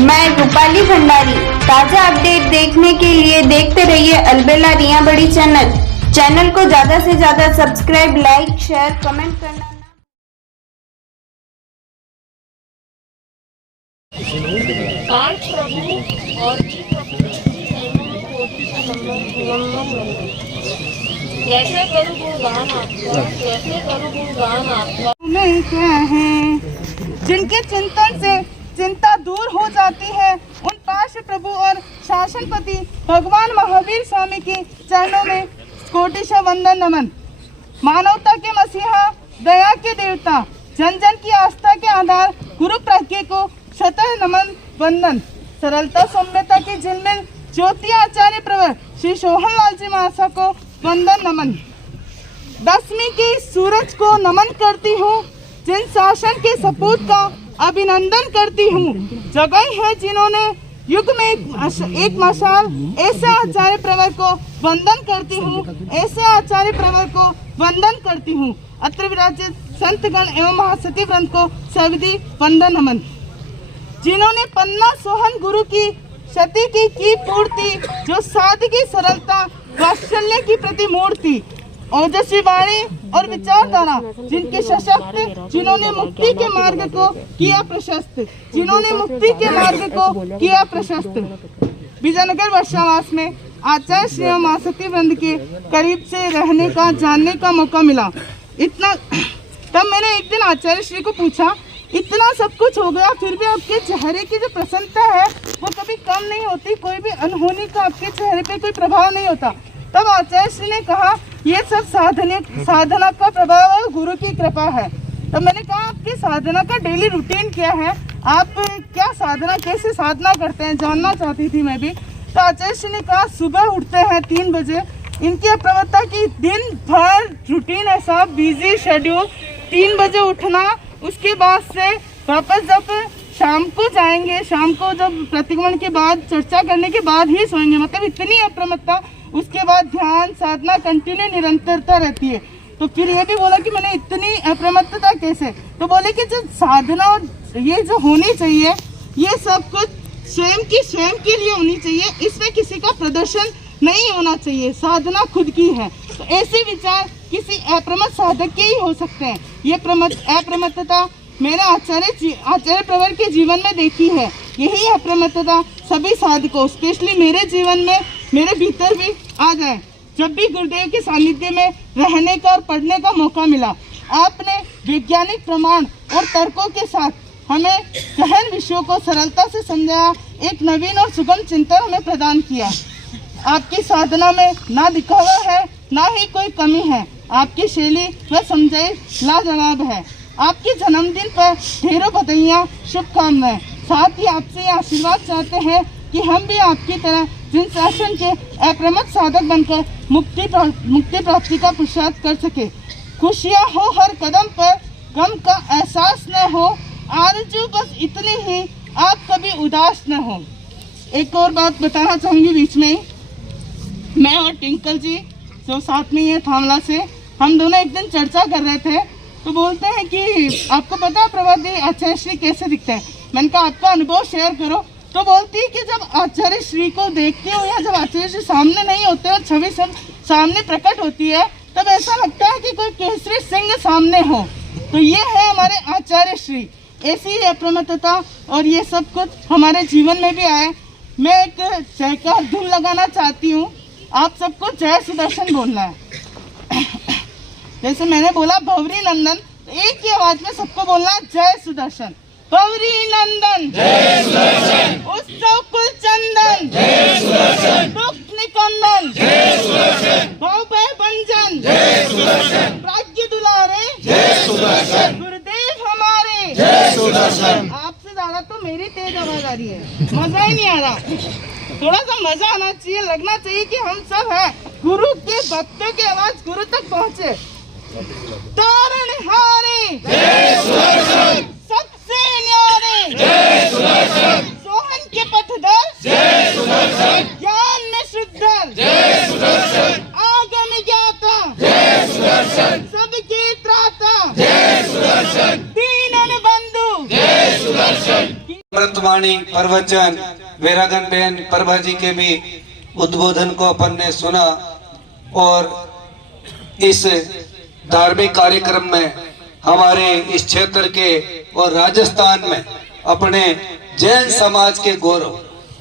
मैं रूपाली भंडारी। ताजा अपडेट देखने के लिए देखते रहिए अलबेला रिया बड़ी चैनल को ज्यादा से ज्यादा सब्सक्राइब, लाइक, शेयर, कमेंट करना। पांच प्रभु और कैसे करूँ गुणगान आपका, कैसे करूँ गुणगान आपका। नहीं क्या है जिनके चिंतन से चिंता दूर हो जाती है, उन पांच प्रभु और शासनपति भगवान महावीर स्वामी के चरणों में कोटिशः वंदन नमन। मानवता के मसीहा, दया के देवता, जन जन की आस्था के आधार गुरु प्रज्ञा को शतः नमन वंदन। सरलता सौम्यता की झिलमिल ज्योति आचार्य प्रवर श्री सोहन लाल जी महाशय को वंदन नमन। दसवीं के सूरज को नमन करती हूँ, जिन शासन के सपूत का अभिनंदन करती हूँ। जगाई है जिन्होंने युग में एक मशाल, ऐसे आचार्य प्रवर को वंदन करती हूँ, ऐसे आचार्य प्रवर को वंदन करती हूँ। अत्र विराजित संतगण एवं महासती वृंद को सविधि वंदन नमन। जिन्होंने पन्ना सोहन गुरु की शती की पूर्ति, जो सादगी, सरलता, वात्सल्य की प्रतिमूर्ति, ओजस्वी वाणी और विचारधारा, जिनके सशक्त, जिन्होंने मुक्ति के मार्ग को किया प्रशस्त, जिन्होंने मुक्ति के मार्ग को किया प्रशस्त। विजयनगर वर्षावास में आचार्य श्री महासती वृंद के करीब से रहने का, जानने का मौका मिला। इतना तब मैंने एक दिन आचार्य श्री को पूछा, इतना सब कुछ हो गया फिर भी आपके चेहरे की जो प्रसन्नता है वो कभी कम नहीं होती, कोई भी अनहोनी का आपके चेहरे पे कोई प्रभाव नहीं होता। तब आचार्य श्री ने कहा, ये सब साधना का प्रभाव और गुरु की कृपा है। तब मैंने कहा, आपकी साधना का डेली रूटीन क्या है, आप क्या साधना, कैसे साधना करते हैं, जानना चाहती थी मैं भी। तो आचार्य श्री ने कहा, सुबह उठते हैं 3 बजे। इनकी अप्रवत्ता की दिन भर रूटीन है, सब बिजी शेड्यूल। 3 बजे उठना, उसके बाद से वापस जब शाम को जाएंगे, शाम को जब प्रतिक्रमण के बाद चर्चा करने के बाद ही सोएंगे, मतलब इतनी अप्रमत्ता। उसके बाद ध्यान साधना कंटिन्यू निरंतरता रहती है। तो फिर ये भी बोला कि मैंने इतनी अप्रमत्तता कैसे, तो बोले कि जो साधना और ये जो होनी चाहिए, ये सब कुछ स्वयं के लिए होनी चाहिए, इसमें किसी का प्रदर्शन नहीं होना चाहिए, साधना खुद की है। तो ऐसे विचार किसी अप्रमत्त साधक के ही हो सकते हैं। ये अप्रमत्तता मैंने आचार्य प्रवर के जीवन में देखी है। यही अप्रमत्तता सभी साधकों, स्पेशली मेरे जीवन में, मेरे भीतर भी आ जाए। जब भी गुरुदेव के सानिध्य में रहने का और पढ़ने का मौका मिला, आपने वैज्ञानिक प्रमाण और तर्कों के साथ हमें गहन विषयों को सरलता से समझाया, एक नवीन और सुगम चिंतन हमें प्रदान किया। आपकी साधना में ना दिखावा है, ना ही कोई कमी है। आपकी शैली व समझाई लाजवाब है। आपके जन्मदिन पर ढेरों बधाइयाँ, शुभकामनाएं। साथ ही आपसे ये आशीर्वाद चाहते हैं कि हम भी आपकी तरह जिन शासन के अप्रमत्त साधक बनकर मुक्ति प्राप्ति का पुरुषार्थ कर सके। खुशियाँ हो हर कदम पर, गम का एहसास न हो, आरज़ू बस इतनी ही, आप कभी उदास न हो। एक और बात बताना चाहूँगी बीच में ही। मैं और टिंकल जी जो साथ में है थामला से, हम दोनों एक दिन चर्चा कर रहे थे। तो बोलते हैं कि आपको पता है प्रभात दी आचार्य श्री कैसे दिखते हैं। मैंने कहा, आपका अनुभव शेयर करो। तो बोलती है कि जब आचार्य श्री को देखती हूँ या जब आचार्य श्री सामने नहीं होते और छवि सब सामने प्रकट होती है, तब ऐसा लगता है कि कोई केसरी सिंह सामने हो। तो ये है हमारे आचार्य श्री। ऐसी अप्रमत्तता और ये सब कुछ हमारे जीवन में भी आए। मैं एक जयकार धुन लगाना चाहती हूँ, आप सबको जय सुदर्शन बोलना है। जैसे मैंने बोला भवरी नंदन, तो एक ही आवाज में सबको बोलना है, जय सुदर्शन। भवरी नंदन जय सुदर्शन, उत्सव कुल चंदन जय सुदर्शन, दुख निकंदन जय सुदर्शन, भव भय भंजन जय सुदर्शन, प्राज्ञ दुलारे जय सुदर्शन, गुरुदेव हमारे जय सुदर्शन। आपसे ज्यादा तो मेरी तेज आवाज आ रही है, मजा ही नहीं आ रहा। थोड़ा सा मजा आना चाहिए, लगना चाहिए कि हम सब हैं गुरु के भक्तों की आवाज गुरु तक पहुँचे। तारणहारे जय सुदर्शन, सबसे न्यारे जय सुदर्शन, सोहन के पथधर जय सुदर्शन, ज्ञान में शुद्धर जय सुदर्शन, आगम ज्ञाता जय सुदर्शन, सबके त्राता जय सुदर्शन, दीनन बंधु जय सुदर्शन। वर्तमान वाणी प्रवचन वैरागन बहन प्रभा जी के भी उद्बोधन को अपन ने सुना। और इस धार्मिक कार्यक्रम में हमारे इस क्षेत्र के और राजस्थान में अपने जैन समाज के गौरव,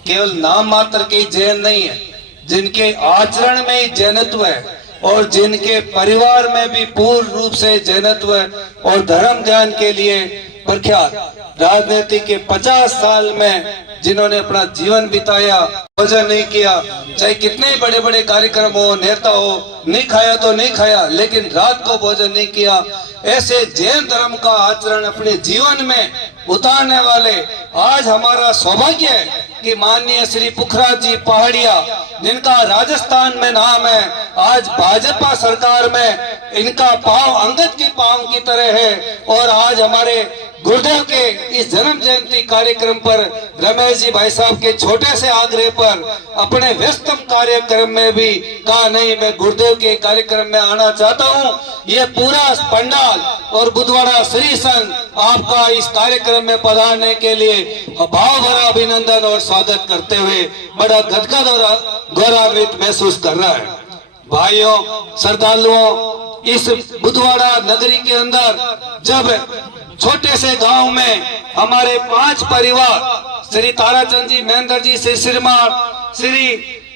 केवल नाम मात्र के जैन नहीं है, जिनके आचरण में ही जैनत्व है और जिनके परिवार में भी पूर्ण रूप से जैनत्व और धर्म ज्ञान के लिए प्रख्यात, राजनीति के 50 साल में जिन्होंने अपना जीवन बिताया, भोजन नहीं किया, चाहे कितने बड़े बड़े कार्यक्रम हो, नेता हो, नहीं खाया तो नहीं खाया, लेकिन रात को भोजन नहीं किया, ऐसे जैन धर्म का आचरण अपने जीवन में उतारने वाले आज हमारा सौभाग्य है कि माननीय श्री पुखराज जी पहाड़िया, जिनका राजस्थान में नाम है, आज भाजपा सरकार में इनका पांव अंगद के पांव की तरह है। और आज हमारे गुरुदेव के इस जन्म जयंती कार्यक्रम पर रमेश जी भाई साहब के छोटे से आग्रह पर अपने व्यस्तम कार्यक्रम में भी कहा नहीं, मैं गुरुदेव के कार्यक्रम में आना चाहता हूं। ये पूरा पंडाल और बुधवाड़ा श्री संघ आपका इस कार्यक्रम में पधारने के लिए भाव भरा अभिनंदन और स्वागत करते हुए बड़ा गदगद और गौरवान्वित महसूस कर रहा है। भाइयों, श्रद्धालुओं, इस बुधवाड़ा नगरी के अंदर जब छोटे से गांव में हमारे 5 परिवार, श्री ताराचंद जी महेंद्र जी सिरसिरमार, श्री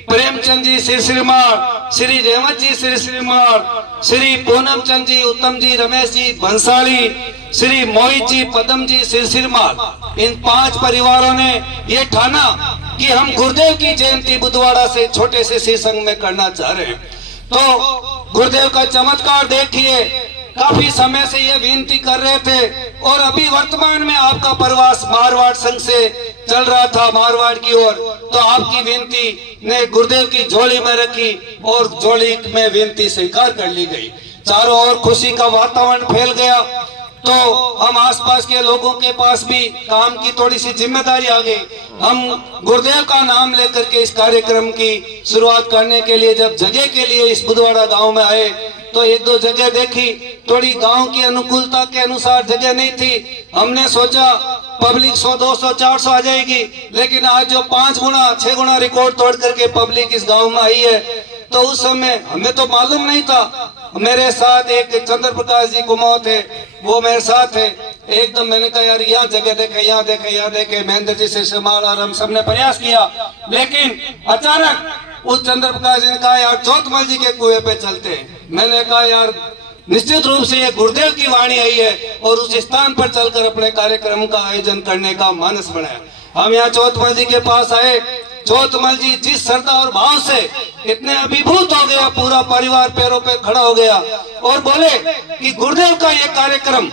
प्रेमचंद जी सिरसिरमार, श्री रेवत जी सिरसिरमार, श्री पूनम चंद जी, उत्तम जी, रमेश जी भंसाली, श्री मोहित जी, पदम जी सिरसिरमार, इन 5 परिवारों ने ये ठाना कि हम गुरुदेव की जयंती बुधवाड़ा से छोटे से श्री संघ में करना चाह रहे हैं। तो गुरुदेव का चमत्कार देखिए, काफी समय से ये विनती कर रहे थे और अभी वर्तमान में आपका प्रवास मारवाड़ संघ से चल रहा था मारवाड़ की ओर, तो आपकी विनती ने गुरुदेव की झोली में रखी और झोली में विनती स्वीकार कर ली गई। चारों ओर खुशी का वातावरण फैल गया। तो हम आसपास के लोगों के पास भी काम की थोड़ी सी जिम्मेदारी आ गई। हम गुरुदेव का नाम लेकर के इस कार्यक्रम की शुरुआत करने के लिए जब जगह के लिए इस बुधवाड़ा गांव में आए तो 1-2 जगह देखी, थोड़ी गांव की अनुकूलता के अनुसार जगह नहीं थी। हमने सोचा पब्लिक 100, 200, 400 आ जाएगी, लेकिन आज जो 5 गुना 6 गुना रिकॉर्ड तोड़ करके पब्लिक इस गांव में आई है, तो उस समय हमें तो मालूम नहीं था। मेरे साथ एक चंद्र प्रकाश जी कुमाऊं थे, वो मेरे साथ थे। एकदम मैंने कहा यार यहाँ जगह देखे, यहाँ देखे, यहाँ देखे, महेंद्र जी से संभाल, और हम सबने प्रयास किया, लेकिन अचानक उस चंद्र प्रकाश जी ने कहा यार चौथमल जी के कुएं पे चलते हैं। मैंने कहा यार निश्चित रूप से ये गुरुदेव की वाणी आई है और उस स्थान पर चलकर अपने कार्यक्रम का आयोजन करने का मानस बनाया। हम यहाँ चौथमल जी के पास आए। चौथमल जी जिस श्रद्धा और भाव से इतने अभिभूत हो गया, पूरा परिवार पैरों पे खड़ा हो गया और बोले कि गुरुदेव का ये कार्यक्रम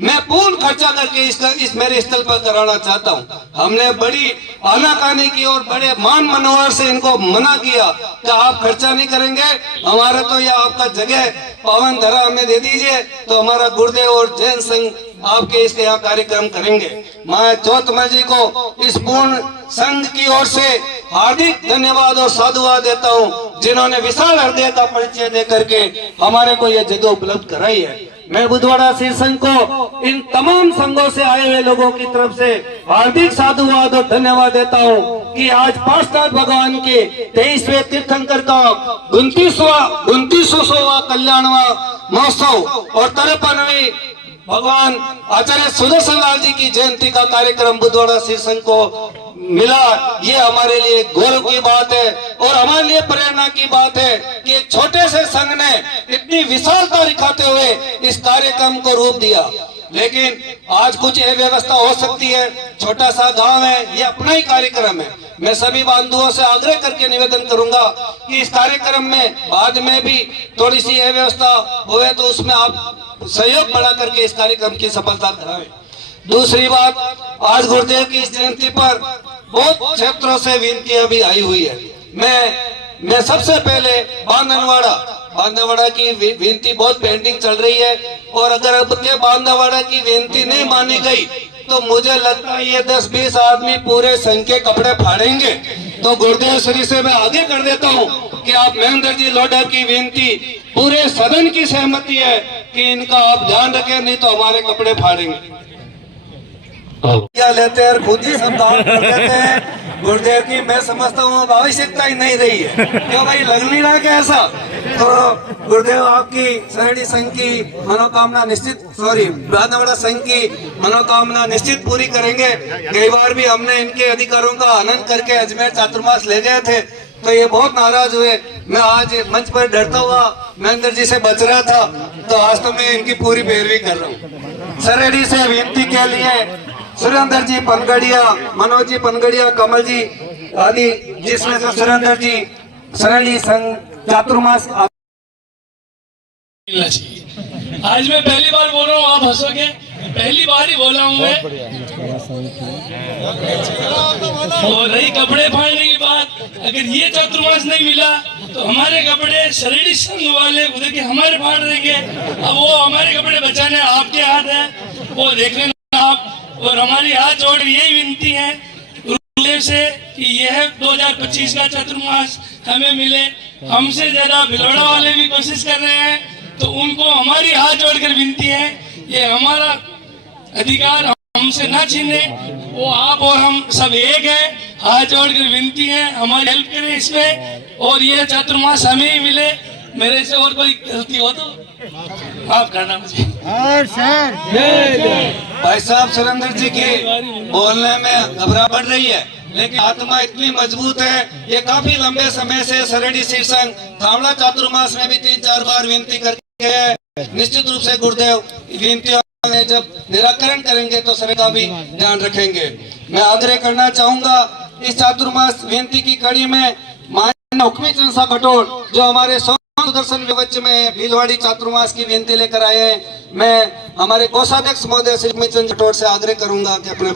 मैं पूर्ण खर्चा करके इस मेरे स्थल पर कराना चाहता हूँ। हमने बड़ी आनाकानी की और बड़े मान मनोहर से इनको मना किया कि आप खर्चा नहीं करेंगे, हमारा तो यह आपका जगह पावन धरा हमें दे दीजिए, तो हमारा गुरुदेव और जैन संघ आपके इसके यहाँ कार्यक्रम करेंगे। मैं चौथमल जी को इस पूर्ण संघ की ओर से हार्दिक धन्यवाद और साधुवाद देता हूँ, जिन्होंने विशाल हृदय का परिचय दे करके हमारे को यह जगह उपलब्ध कराई है। मैं बुधवाड़ा श्री संघ को इन तमाम संघों से आए हुए लोगों की तरफ से हार्दिक साधुवाद और धन्यवाद देता हूँ कि आज पार्षद भगवान के 23वें तीर्थंकर का 29वां कल्याणवा महोत्सव और 53वीं भगवान आचार्य सुदर्शन लाल जी की जयंती का कार्यक्रम बुधवाड़ा श्री संघ को मिला। ये हमारे लिए गौरव की बात है और हमारे लिए प्रेरणा की बात है कि एक छोटे से संघ ने इतनी विशालता दिखाते हुए इस कार्यक्रम को रूप दिया। लेकिन आज कुछ अव्यवस्था हो सकती है, छोटा सा गांव है, ये अपना ही कार्यक्रम है। मैं सभी बंधुओं से आग्रह करके निवेदन करूंगा कि इस कार्यक्रम में बाद में भी थोड़ी सी अव्यवस्था हुए तो उसमें आप सहयोग बढ़ा करके इस कार्यक्रम की सफलता कराएं। दूसरी बात, आज गुरुदेव की इस जयंती पर बहुत क्षेत्रों से विनतियां भी आई हुई है। मैं सबसे पहले बांधवाड़ा की विनती बहुत पेंडिंग चल रही है और अगर अब के बांधवाड़ा की विनती नहीं मानी गई तो मुझे लगता है ये 10-20 आदमी पूरे संघ के कपड़े फाड़ेंगे। तो गुरुदेव श्री से मैं आगे कर देता हूँ कि आप महेंद्र जी लोढ़ा की विनती पूरे सदन की सहमति है कि इनका आप ध्यान रखें, नहीं तो हमारे कपड़े फाड़ेंगे। क्या लेते हैं और खुद ही सब दान कर देते हैं। गुरुदेव की मैं समझता हूँ अब आवश्यकता ही नहीं रही है, क्यों भाई लग नहीं रहा क्या ऐसा। तो गुरुदेव आपकी सरणी संघ की मनोकामना निश्चित, ब्राह्मणवाड़ा संघ की मनोकामना निश्चित पूरी करेंगे। कई बार भी हमने इनके अधिकारों का हनन करके अजमेर चातुर्मास ले गए थे तो ये बहुत नाराज हुए। मैं आज मंच पर डरता हुआ महेंद्र जी से बच रहा था, तो आज तो मैं इनकी पूरी पैरवी कर रहा हूँ। सरेडी से विनती के लिए सुरेंद्र जी पनगड़िया, मनोज जी पनगड़िया, कमल जी आदि, जिसमें से सुरेंद्र जी सरणी संघ चातुर्मास। आज मैं पहली बार बोल रहा हूँ, आप हंसोगे, पहली बार ही बोला हूँ मैं। और रही कपड़े फाड़ने की बात, अगर ये चातुर्मास नहीं मिला तो हमारे कपड़े शरीर संघ वाले उधर के हमारे फाड़ देंगे। अब वो हमारे कपड़े बचाने आपके हाथ है, वो देख लेना आप। और हमारी हाथ जोड़ यही विनती है गुरुदेव से कि यह 2025 का चातुर्मास हमें मिले। हमसे ज्यादा भिलौड़ा वाले भी कोशिश कर रहे हैं, तो उनको हमारी हाथ जोड़कर विनती है, ये हमारा अधिकार हमसे ना छीने। वो आप और हम सब एक हैं, हाथ जोड़कर विनती है हमारी हेल्प करें इसमें, और ये चातुर्मास हमें ही मिले। मेरे से और कोई गलती हो तो माफ करना मुझे। भाई साहब सुरेंद्र जी की बोलने में घबरा पड़ रही है, लेकिन आत्मा इतनी मजबूत है। ये काफी लंबे समय से सरणी शिव संघ थावड़ा चातुर्मास में भी 3-4 बार विनती करके निश्चित रूप से गुरुदेव विनतियों में जब निराकरण करेंगे तो सभी का भी ध्यान रखेंगे। मैं आग्रह करना चाहूंगा इस चातुर्मास विनती की कड़ी में माननीय हुक्मी चंद साहब भटोल जो हमारे सुदर्शन विवच में भीलवाड़ी चातुर्मास की विनती लेकर आए हैं, मैं हमारे कोषाध्यक्ष महोदय श्री हुक्मी चंद भटोल से आग्रह करूंगा कि अपने